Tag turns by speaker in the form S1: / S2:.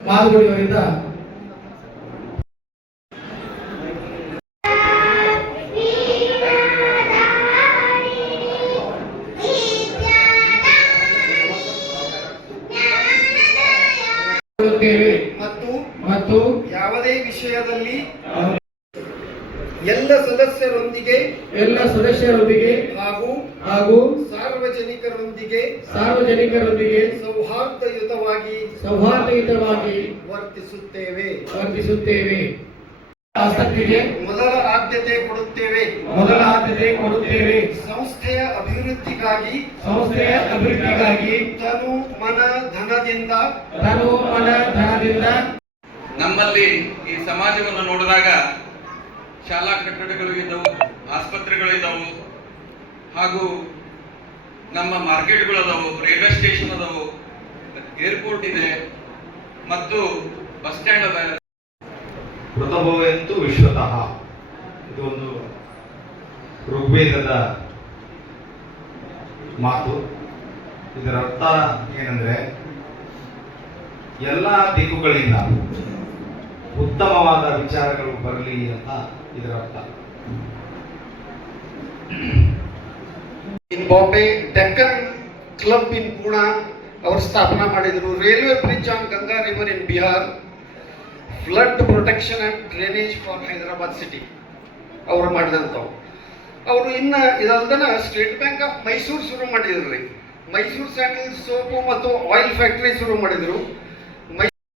S1: ಪಾಲ್ಗೊಳ್ಳುವವರಿಂದ
S2: ಮತ್ತು ಯಾವುದೇ ವಿಷಯದಲ್ಲಿ ಎಲ್ಲ ಸದಸ್ಯರೊಂದಿಗೆ ಹಾಗೂ ಸಾರ್ವಜನಿಕರೊಂದಿಗೆ ಸೌಹಾರ್ದಯುತವಾಗಿ ವರ್ತಿಸುತ್ತೇವೆ.
S1: ಆಸಕ್ತಿಗೆ
S2: ಮೊದಲ ಆದ್ಯತೆ ಕೊಡುತ್ತೇವೆ. ಸಂಸ್ಥೆಯ ಅಭಿವೃದ್ಧಿಗಾಗಿ ತನು ಮನ ಧನದಿಂದ
S3: ನಮ್ಮಲ್ಲಿ ಈ ಸಮಾಜವನ್ನು ನೋಡಿದಾಗ ಶಾಲಾ ಕಟ್ಟಡಗಳು ಇದ್ದವು, ಆಸ್ಪತ್ರೆಗಳು ಇದ್ದವು, ಹಾಗೂ ನಮ್ಮ ಮಾರ್ಕೆಟ್ಗಳು ಅದಾವು, ರೈಲ್ವೆ ಸ್ಟೇಷನ್ ಅದಾವು, ಏರ್ಪೋರ್ಟ್ ಇದೆ ಮತ್ತು ಬಸ್ ಸ್ಟ್ಯಾಂಡ್ ಅದ.
S4: ಕೃತಭವಂತು ವಿಶ್ವತಃ ಇದೊಂದು ಋಗ್ವೇದದ ಮಾತು. ಇದರ ಅರ್ಥ ಏನಂದ್ರೆ ಎಲ್ಲ ದಿಕ್ಕುಗಳಿಂದ ಉತ್ತಮವಾದ ವಿಚಾರಗಳು ಬರಲಿ ಅಂತ ಇದರ ಅರ್ಥ.
S2: In Bombay Deccan club in Poona ಅವರು ಸ್ಥಾಪನಾ ಮಾಡಿದರು. Railway bridge on Ganga river in Bihar, flood protection and drainage for Hyderabad city ಅವರು ಮಾಡಿದಂಥವು. ಅವರು ಇನ್ನು ಇದಲ್ದನ ಸ್ಟೇಟ್ ಬ್ಯಾಂಕ್ ಆಫ್ ಮೈಸೂರು ಶುರು ಮಾಡಿದ್ರು. ಮೈಸೂರು ಸ್ಯಾಂಡಲ್ ಸೋಪು ಮತ್ತು ಆಯಿಲ್ ಫ್ಯಾಕ್ಟರಿ ಶುರು ಮಾಡಿದರು.